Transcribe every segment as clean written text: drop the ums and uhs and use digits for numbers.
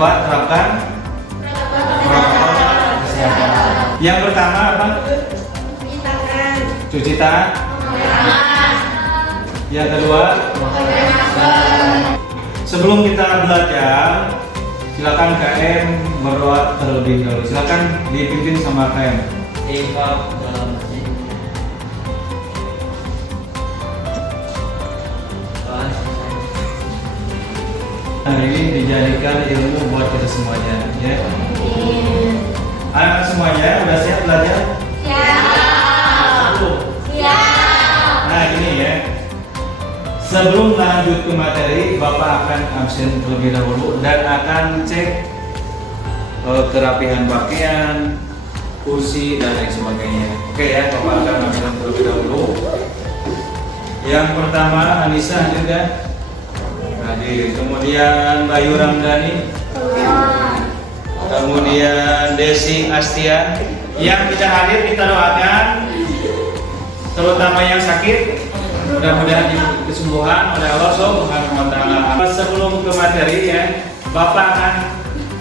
coba terapkan protokol kesehatan. Yang pertama apa? Cuci tangan. Yang kedua, sebelum kita belajar, silakan KM berdoa terlebih dahulu. Silakan dipimpin sama KM. Hari ini dijadikan ilmu buat kita semuanya, ya. Anak semuanya udah siap belajar? Siap. Nah ini ya. Sebelum lanjut ke materi, Bapak akan absen terlebih dahulu dan akan cek kerapihan pakaian, kursi dan lain sebagainya. Oke ya, Bapak akan absen terlebih dahulu. Yang pertama Anissa hadir kan? Hadir. Kemudian Bayu Ramdhani. Kemudian Desi Astia. Yang tidak hadir kita doakan, terutama yang sakit. Mudah-mudahan diberi kesembuhan oleh Allah Subhanahu wa taala. Sebelum ke materi ya, Bapak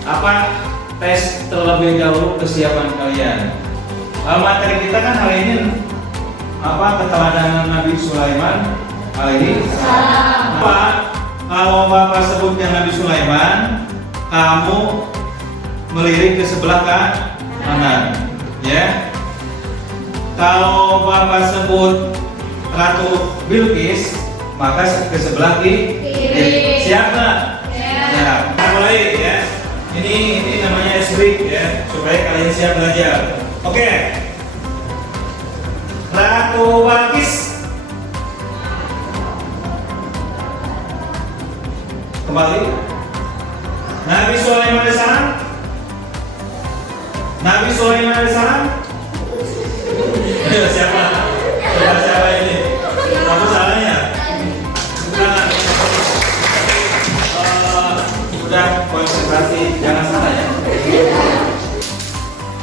akan tes terlebih dahulu kesiapan kalian. Materi kita kan hari ini keteladanan Nabi Sulaiman alaihi salam. Kalau Bapak sebutnya Nabi Sulaiman, kamu melirik ke sebelah kanan, ya. Kalau Bapak sebut Ratu Bilqis, maka ke sebelah kiri. Siap nggak? Siap. Kita mulai ya. Ini namanya S-Week ya, supaya kalian siap belajar. Oke. Ratu Bilqis. Kembali. Nabi Sulaiman alaihissalam. Nabi Sulaiman alaihissalam. Siapa? Siapa ini? Apa salahnya? Bukan. Udah konsentrasi, jangan salah ya.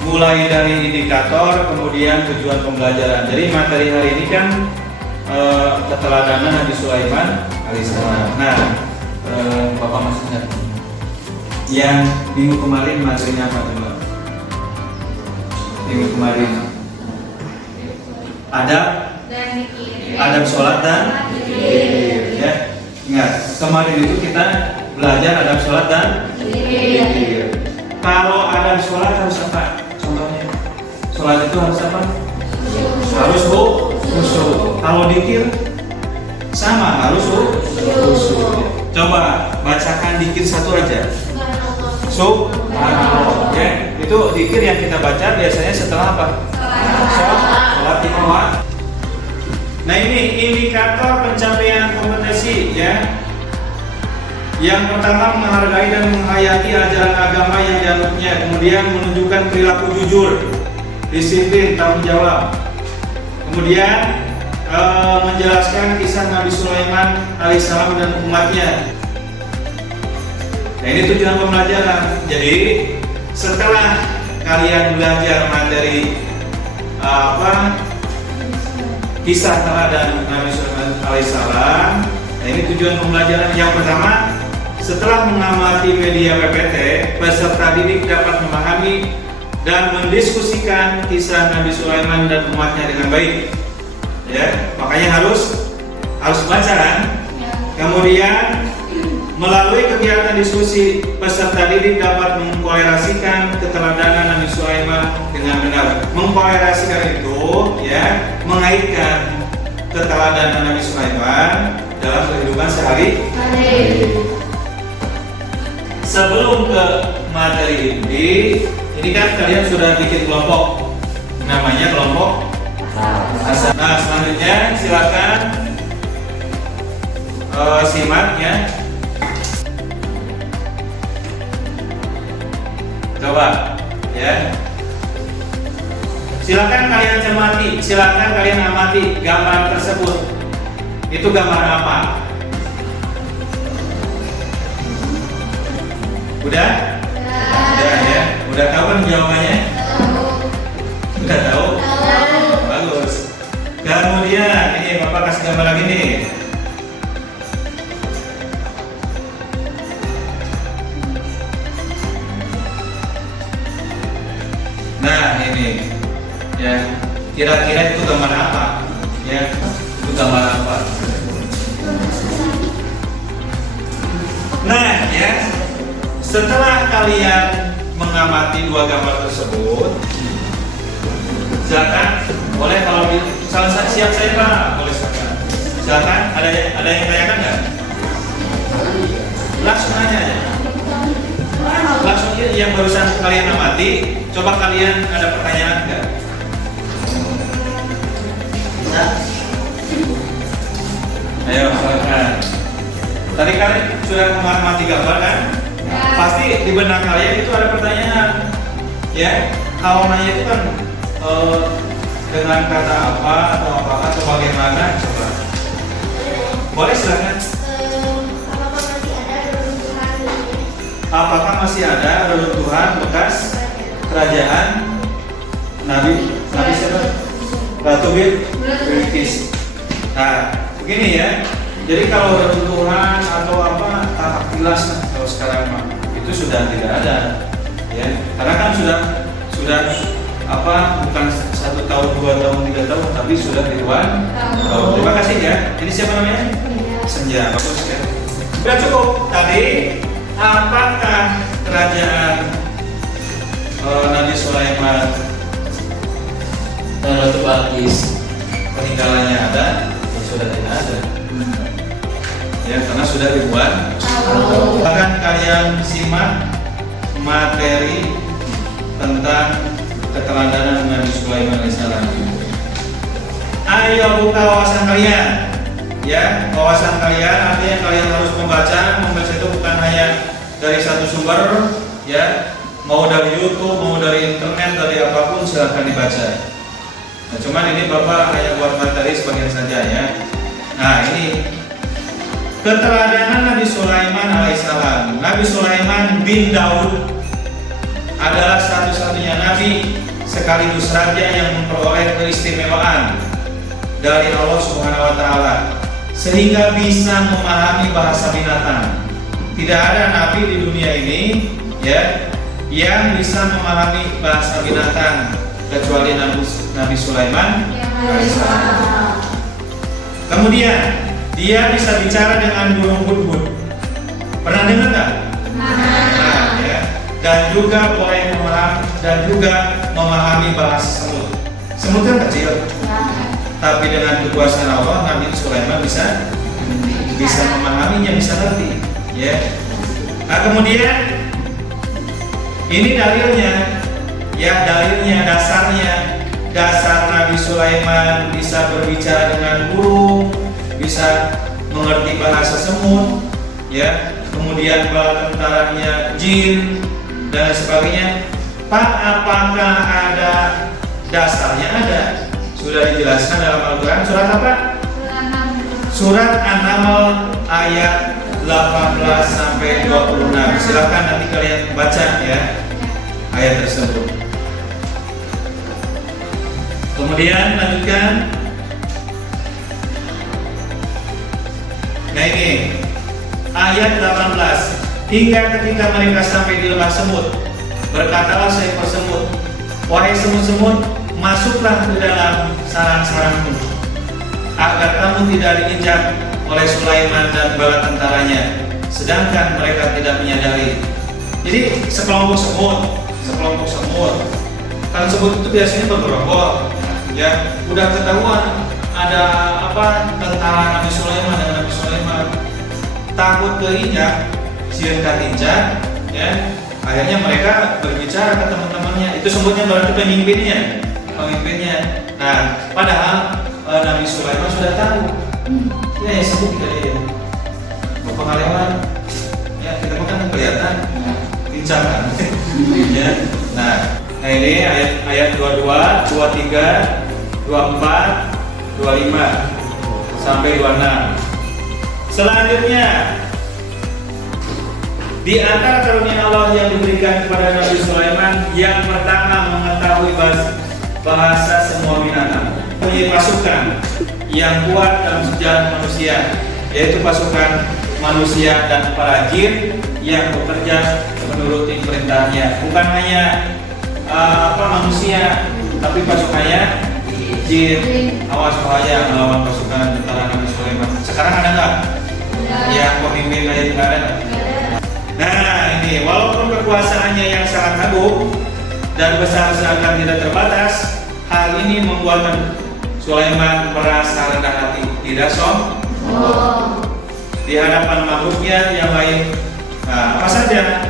Mulai dari indikator, kemudian tujuan pembelajaran. Jadi materi hari ini kan keteladanan Nabi Sulaiman alaihissalam. Nah, Bapak masih ingat? Yang minggu kemarin materinya apa coba? Minggu kemarin adab sholat dan zikir, ya. Ingat, kemarin itu kita belajar adab sholat dan zikir. Kalau adab sholat harus apa? Contohnya, sholat itu harus apa? Harus khusyuk. Kalau zikir sama, harus khusyuk. Coba bacakan zikir satu aja. Subhanallah, ya. Itu zikir yang kita baca biasanya setelah apa? Sholat imam. Nah ini indikator pencapaian kompetensi ya. Yang pertama menghargai dan menghayati ajaran agama yang dianutnya, kemudian menunjukkan perilaku jujur, disiplin, tanggung jawab. Kemudian menjelaskan kisah Nabi Sulaiman alaihissalam dan umatnya. Nah ini tujuan pembelajaran. Jadi setelah kalian belajar materi kisah teladan Nabi Sulaiman alaihissalam. Nah ini tujuan pembelajaran yang pertama. Setelah mengamati media PPT, peserta didik dapat memahami dan mendiskusikan kisah Nabi Sulaiman dan umatnya dengan baik. Ya, makanya harus baca kan? Kemudian melalui kegiatan diskusi, peserta didik dapat mengkolerasikan keteladanan Nabi Sulaiman dengan benar. Mengkolerasikan itu ya, mengaitkan keteladanan Nabi Sulaiman dalam kehidupan sehari-hari. Sebelum ke materi ini kan kalian sudah bikin kelompok, namanya kelompok asal. Nah selanjutnya silakan simak ya. Coba ya. Silakan kalian cermati, silakan kalian amati gambar tersebut. Itu gambar apa? Udah? Udah ya. Udah tahu kan jawabannya? Udah tahu? Bagus. Kemudian ini Bapak kasih gambar lagi nih. Ya, kira-kira itu gambar apa? Ya, itu gambar apa? Nah, ya, setelah kalian mengamati dua gambar tersebut, silakan, boleh kalau salah siap saya Pak, boleh silakan. Ada yang tanyakan nggak? Langsung aja. Langsung yang barusan kalian amati, coba kalian ada pertanyaan nggak? Bisa? Ayo, silakan. Tadi kalian sudah mengamati gambar kan? Ya. Pasti di benak kalian itu ada pertanyaan, ya. Kalau nanya itu kan dengan kata apa atau bagaimana? Coba. Boleh silakan. Apakah masih ada reruntuhan bekas kerajaan Nabi siapa? Ratu Bilqis. Nah, begini ya. Jadi kalau reruntuhan atau apa tampak jelas kalau sekarang itu sudah tidak ada, ya. Karena kan sudah apa bukan 1 tahun, 2 tahun, 3 tahun, tapi sudah ribuan tahun. Terima kasih ya. Ini siapa namanya? Senja. Bagus ya. Sudah cukup tadi. Apakah kerajaan Nabi Sulaiman dan Ratu Bilqis peninggalannya ada? Ya, sudah tidak ada. Ya, karena sudah ribuan. Bahkan kalian simak materi tentang keteladanan Nabi Sulaiman alaihissalam. Ayo buka wawasan kalian. Ya, wawasan kalian artinya kalian harus membaca itu bukan hanya dari satu sumber, ya, mau dari YouTube, mau dari internet, dari apapun silahkan dibaca. Nah, cuman ini Bapak hanya buat materi sebagian saja ya. Nah, ini keteladanan Nabi Sulaiman alaihissalam. Nabi Sulaiman bin Daud adalah satu-satunya nabi sekaligus raja yang memperoleh keistimewaan dari Allah Subhanahu wa taala sehingga bisa memahami bahasa binatang. Tidak ada nabi di dunia ini ya yang bisa memahami bahasa binatang kecuali Nabi Sulaiman. Kemudian dia bisa bicara dengan burung hudhud. Pernah dengar nggak? Nah, ya. Dan juga boleh memahami bahasa semut. Semut kan kecil. Tapi dengan kekuasaan Allah, Nabi Sulaiman bisa memahaminya, bisa ngerti, ya. Nah, kemudian ini dalilnya, ya, dasar Nabi Sulaiman bisa berbicara dengan burung, bisa mengerti bahasa semut, ya. Kemudian bala tentaranya jin dan sebagainya. Pak, apakah ada dasarnya? Ada. Sudah dijelaskan dalam Al-Quran. Surat apa? Surat An-Naml ayat 18 sampai 26. Silakan nanti kalian baca ya ayat tersebut. Kemudian lanjutkan. Nah, ini ayat 18. Hingga ketika mereka sampai di lembah semut, berkatalah seekor semut, wahai semut-semut, masuklah ke dalam sarang-sarangmu, agar kamu tidak diinjak oleh Sulaiman dan bala tentaranya, sedangkan mereka tidak menyadari. Jadi sekelompok semut. Kan semut itu biasanya bergerombol, ya. Udah ketahuan ada apa tentara Nabi Sulaiman dan Nabi Sulaiman, takut keinjak, sieun katinjak, ya. Akhirnya mereka berbicara ke teman-temannya. Itu semutnya berarti pemimpinnya. Nah, padahal Nabi Sulaiman sudah tahu. Ya, sebut kita dia. Pengalaman. Ya, kita kan kelihatan pincakan. Ya. Nah, ini ayat 22, 23, 24, 25 sampai 26. Selanjutnya, di antara karunia Allah yang diberikan kepada Nabi Sulaiman, yang pertama mengetahui bahasa semua binatang. Punya pasukan yang kuat dalam sejarah manusia, yaitu pasukan manusia dan para jin yang bekerja menuruti perintahnya. Bukan hanya manusia, tapi pasukannya jin. Awas bahaya melawan pasukan tentara Nabi Sulaiman. Sekarang ada nggak? Yang pemimpin aja nggak ada. Nah ini, walaupun kekuasaannya yang sangat agung dan besar seakan tidak terbatas, hal ini membuat Sulaiman merasa rendah hati, tidak sombong di hadapan makhluknya yang lain. Nah, apa saja?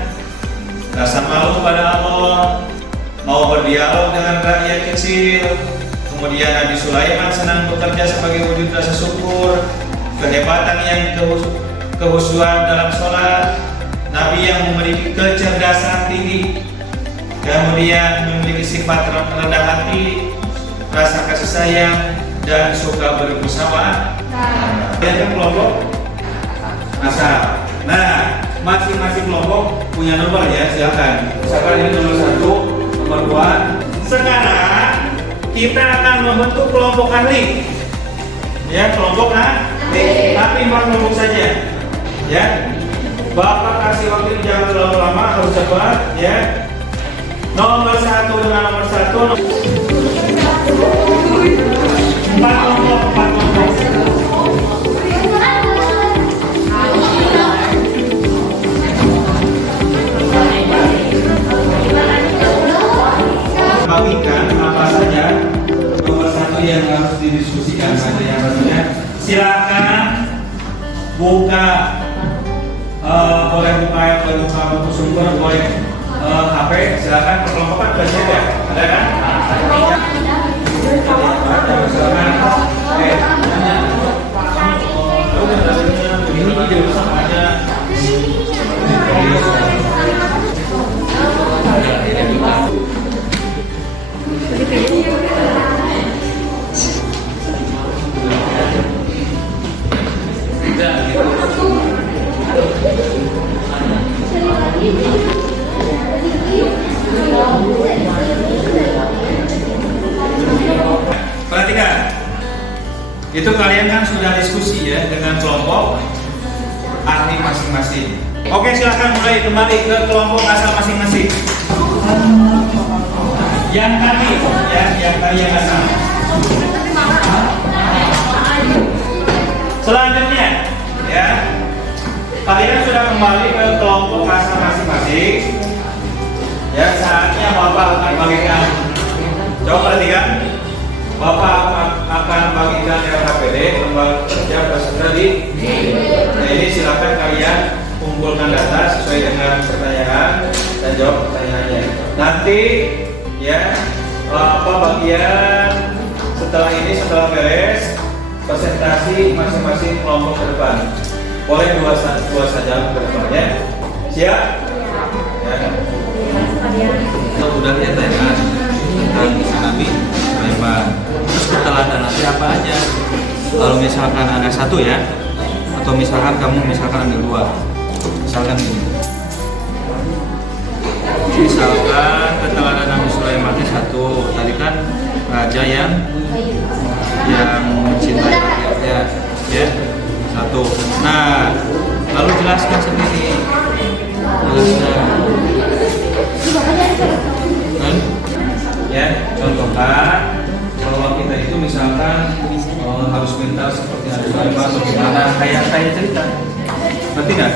Rasa malu pada Allah, mau berdialog dengan rakyat kecil. Kemudian Nabi Sulaiman senang bekerja sebagai wujud rasa syukur, kehebatan yang kehusuan dalam sholat, Nabi yang memiliki kecerdasan tinggi, kemudian memiliki sifat rendah hati, rasa kasih sayang, dan suka bermusyawarah. Dan kelompok asal. Nah, masing-masing kelompok punya nomor ya, silakan. Misalkan ini nomor 1, nomor 2. Sekarang kita akan membentuk kelompok ahli. Ya, kelompok ahli. Tapi 4 kelompok saja. Ya. Bapak kasih waktu jangan terlalu lama, harus cepat ya. Nomor 1 dengan nomor 1. 4 kelompok. Bagikan apa saja nomor 1 yang harus didiskusikan saja yang harusnya. Silakan buka, boleh buka buku sumber, boleh HP, silakan perkelompokan baca ya, ada kan? Silakan. Ini video sama aja. Perhatikan, itu kalian kan sudah diskusi ya dengan kelompok ahli masing-masing. Oke, silakan mulai kembali ke kelompok asal masing-masing. Yang tadi yang asal. Selanjutnya, ya, kalian sudah kembali ke kelompok asal masing-masing. Ya, saatnya Bapak akan bagikan. Coba perhatikan. Bapak akan bagikan LKPD, lembaga kerja peserta di. Nah, ini silakan kalian kumpulkan data sesuai dengan pertanyaan dan jawab pertanyaannya. Nanti, ya, bagian setelah beres presentasi masing-masing kelompok ke depan. Boleh dua saja ke depannya. Siap? Ya. Kita udah lihat ya kan tentang kisah Nabi Sulaiman. Terus keteladanan nanti apa aja? Kalau misalkan ada 1 ya, atau misalkan kamu ambil 2. Misalkan ini. Misalkan keteladanan Nabi Sulaiman 1. Tadi kan raja yang mencintai rakyatnya, ya 1. Nah, lalu jelaskan sendiri. Ya, contohkan kalau kita itu misalkan harus minta seperti Nabi Sulaiman atau gimana, kayak cerita, berarti nggak?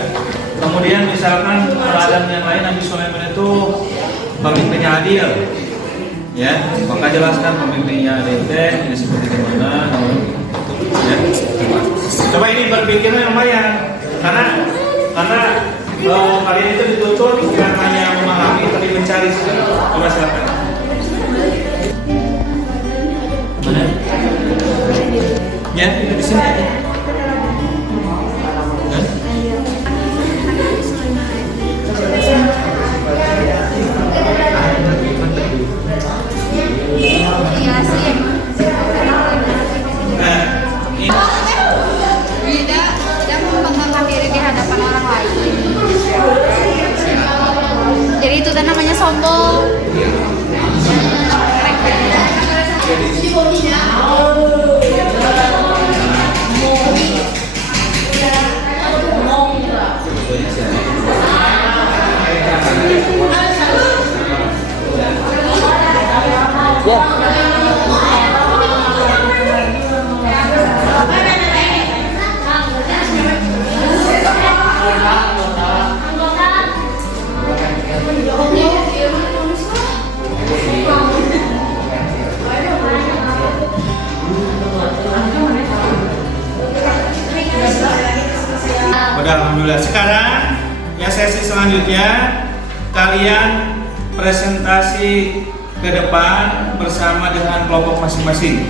Kemudian misalkan teladan yang lain, Nabi Sulaiman itu pemimpinnya adil, ya, maka jelaskan pemimpinnya adil ini seperti gimana, ya. Coba ini berpikirnya lumayan, karena kalian itu dituntut bukan hanya memahami tapi mencari segala. Coba silakan. Mana? Ya, di sini aja. Jadi itu kan namanya sombong. Ya. Udah, alhamdulillah. Sekarang ya sesi selanjutnya kalian presentasi ke depan bersama dengan kelompok masing-masing.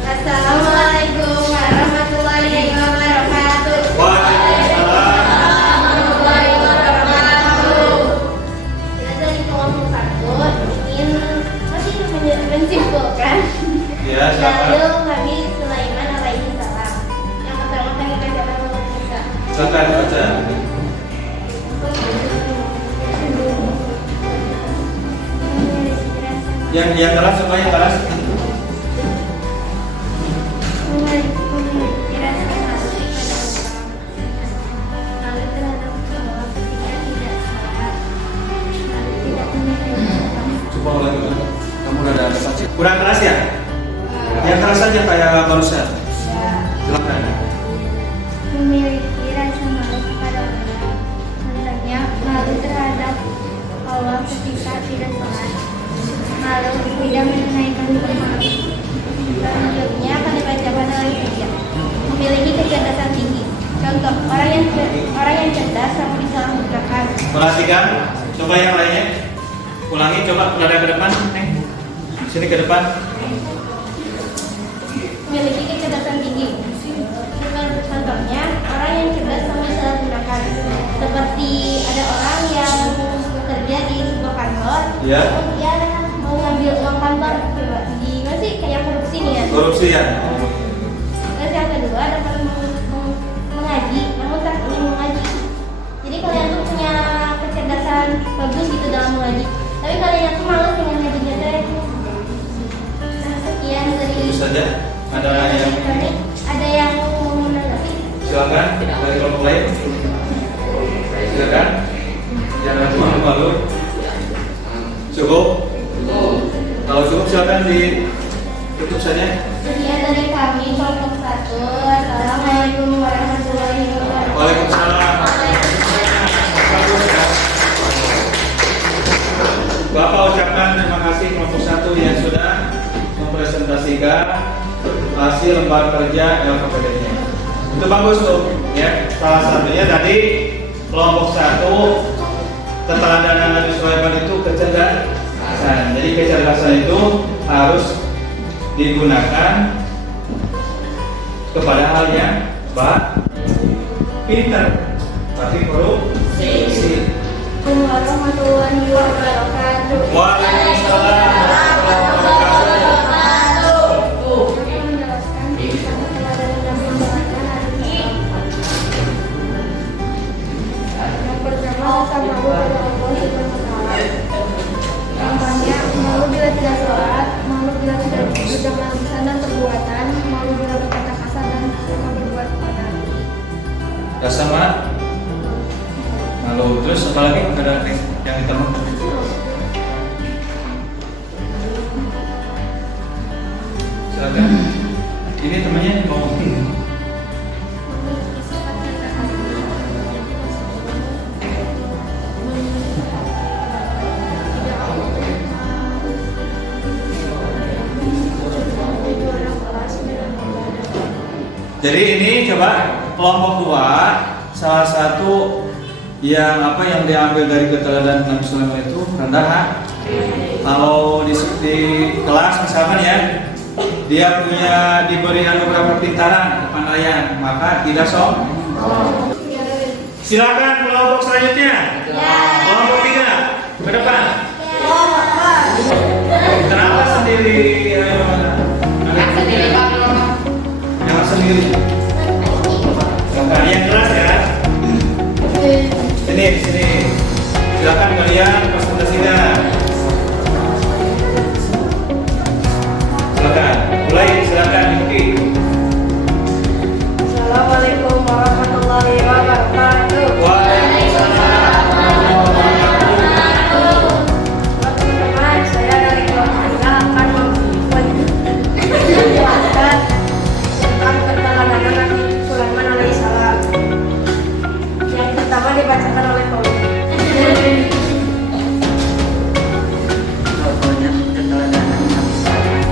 Assalamualaikum warahmatullahi wabarakatuh. Waalaikumsalam. Warahmatullahi wabarakatuh. Kita dari kelompok 1 ingin menyimpulkan. Ya, siapa? Dalil Nabi Sulaiman alaihi salam. Yang pertama kali kita baca Musa. Silakan baca. Yang keras supaya keras. Memiliki rasa malu kepada orang, malu terhadap Allah ketika tidak sholat, malu tidak menerima. Coba ulangi dulu. Kamu udah ada saksi. Kurang keras ya? Yang keras saja kayak barusan. Silakan. Memiliki rasa malu kepada orang, hendaknya malu terhadap Allah ketika tidak sholat, malu tidak menunaikan ibadah. Selanjutnya akan dibacakan oleh dia. Memiliki kecerdasan tinggi. Contoh, orang yang cerdas sama disalah gunakan. Perhatikan. Coba yang lainnya. Ulangi, coba berada ke depan. Sini ke depan. Memiliki kecerdasan tinggi. Contohnya, orang yang cerdas sama disalah gunakan. Seperti ada orang yang bekerja di sebuah kantor, Ya. dia mau ngambil uang kantor di mana sih kayak korupsi nih ya. Korupsi ya. Terus yang kedua ada orang mengaji, namun tak ingin mengaji. Jadi kalian tuh punya kecerdasan bagus gitu dalam mengaji, tapi kalian tuh malas dengan ngajinya teh. Nah, sekian dari Itu saja. Ada yang kami. Ada yang mau menanggapi? silakan dari kelompok lain. Silakan. Jangan malu-malu. Cukup. Kalau cukup silakan ditutup saja. Sekian dari kami kelompok 1. Assalamualaikum warahmatullahi wabarakatuh. Waalaikumsalam. Bapak ucapkan terima kasih kelompok 1 yang sudah mempresentasikan hasil lembar kerja LKPD-nya. Itu bagus tuh, ya. Salah satunya tadi kelompok 1 keteladanan Nabi Sulaiman itu kecerdasan. Jadi kecerdasan itu harus digunakan kepada hal yang pintar, tapi korupsi. Warahmatullahi wabarakatuh. Waalaikumsalam warahmatullahi wabarakatuh. Saya menjelaskan tentang keteladanan Nabi Sulaiman alaihi salam. Yang pertama, rasa malu pada Allah Subhanahu wa Ta'ala. Contohnya, malu bila tidak sholat, malu bila tidak berjalan lisan dan perbuatan, malu bila berkata kasar dan suka berbuat pada hati. Rasa malu. Terus apa lagi? Ada yang ditambah? Silakan. Ini temannya mau. Jadi ini coba kelompok 2 salah satu yang diambil dari keteladanan Nabi Sulaiman itu rendah. Kalau di kelas misalkan ya, dia diberi beberapa pintaran kepandaian, maka tidak sombong. Silakan kelompok selanjutnya. Kelompok 3 ke depan. Kenapa sendiri? Ayo, Sendiri Pak. jangan sendiri. Yang keras ya. Sini, di sini. Silakan kalian presentasikan. Silakan. Mulai, silakan Yuki. Assalamualaikum warahmatullahi wabarakatuh. Waalaikumsalam warahmatullahi wabarakatuh. Teman-teman, saya dari kelompok 3 akan menjelaskan tentang keteladanan Nabi Sulaiman alaihissalam. Yang pertama dibacakan oleh Paul. Contohnya keteladanan Nabi Sulaiman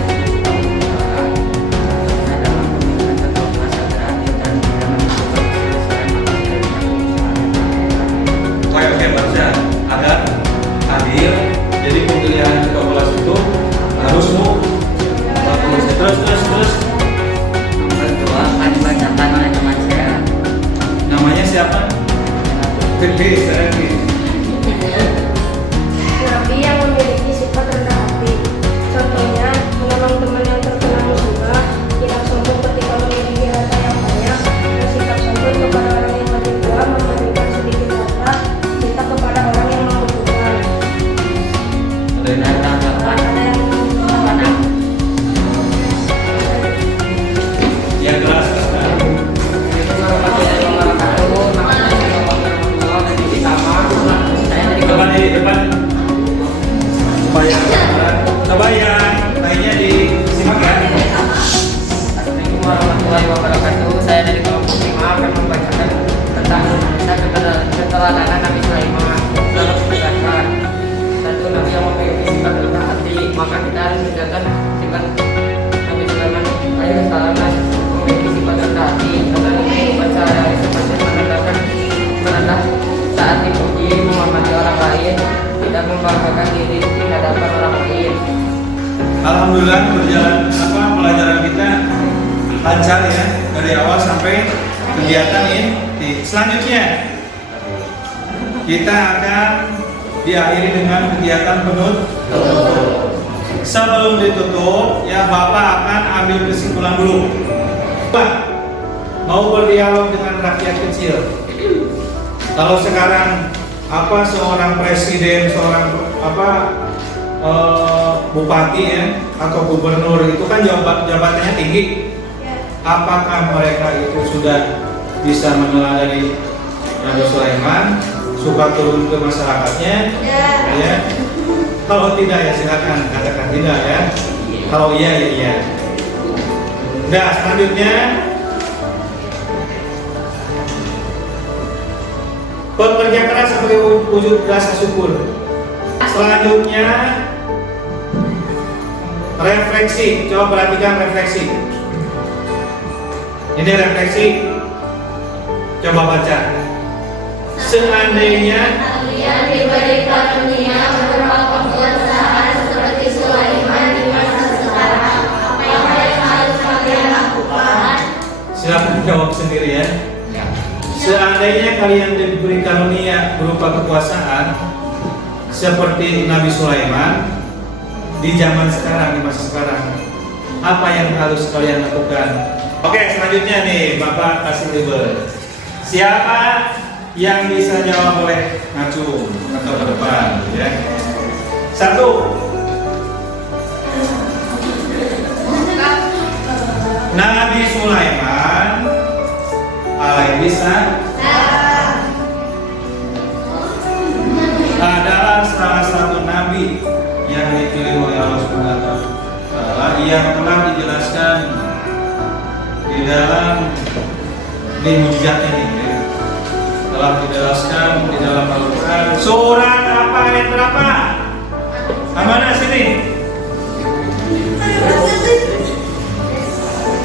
menampakkan diri di hadapan orang lain. Alhamdulillah berjalan pelajaran kita lancar ya dari awal sampai kegiatan ini. Selanjutnya kita akan diakhiri dengan kegiatan penutup. Sebelum ditutup ya Bapak akan ambil kesimpulan dulu. Pak, mau berdialog dengan rakyat kecil. Kalau sekarang seorang presiden, seorang bupati ya atau gubernur itu kan jabatannya tinggi. Apakah mereka itu sudah bisa meneladani Nabi Sulaiman, suka turun ke masyarakatnya? Ya. Kalau tidak ya silakan katakan tidak ya. Kalau iya ya iya. Nah, selanjutnya bekerja keras sebagai wujud rasa syukur. Selanjutnya refleksi. Coba perhatikan refleksi. Ini refleksi. Coba baca. Seandainya kalian diberi karunia berupa kekuasaan seperti Sulaiman di masa sekarang, apa yang harus kalian lakukan? silakan jawab sendiri ya. Seandainya kalian diberi karunia berupa kekuasaan seperti Nabi Sulaiman di zaman sekarang, di masa sekarang, apa yang harus kalian lakukan? Oke, selanjutnya nih Bapak kasih label. Siapa yang bisa jawab boleh ngacung atau ke depan ya. 1. Nabi Sulaiman alaihissalam adalah salah satu nabi yang dipilih oleh Allah Subhanahu wa taala yang telah dijelaskan di dalam mukjizatnya ini ya. Telah dijelaskan di dalam Al-Qur'an. Surat apa ayat berapa? Mana sini?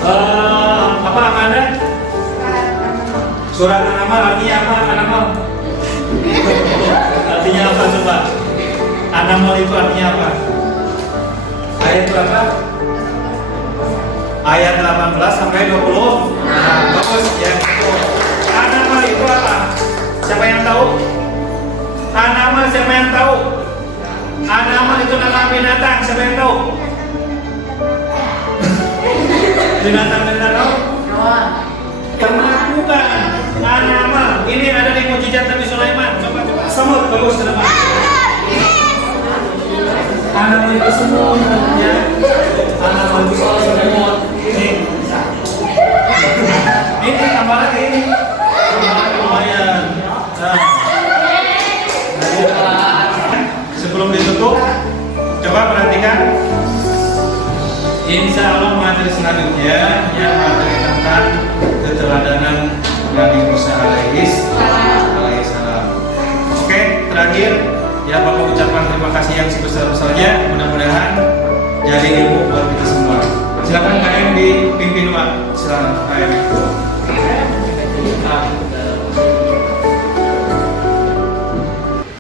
Apa Amanda? Surat An-Naml artinya apa? An-Naml artinya apa coba? An-Naml itu artinya apa? Ayat berapa? Ayat 18 sampai 20. Nah, bagus ya. An-Naml itu apa? Siapa yang tahu? An-Naml siapa yang tahu? An-Naml itu nama binatang. Siapa yang tahu? Binatang-binatang tahu? Ternak bukan. An-Naml. Ini ada di mukjizat Nabi Sulaiman. Coba semut bagus ke depan. An-Naml itu semut ya. An-Naml itu semut. Ini tambah lagi ini. Lumayan. Nah. Sebelum ditutup, coba perhatikan. Insya Allah materi selanjutnya yang materi tentang keteladanan Nabi Musa alaihissalam. Oke, terakhir ya Bapak ucapkan terima kasih yang sebesar-besarnya. Mudah-mudahan jadi ilmu buat kita semua. Silakan kalian dipimpin Pak. Silakan kalian.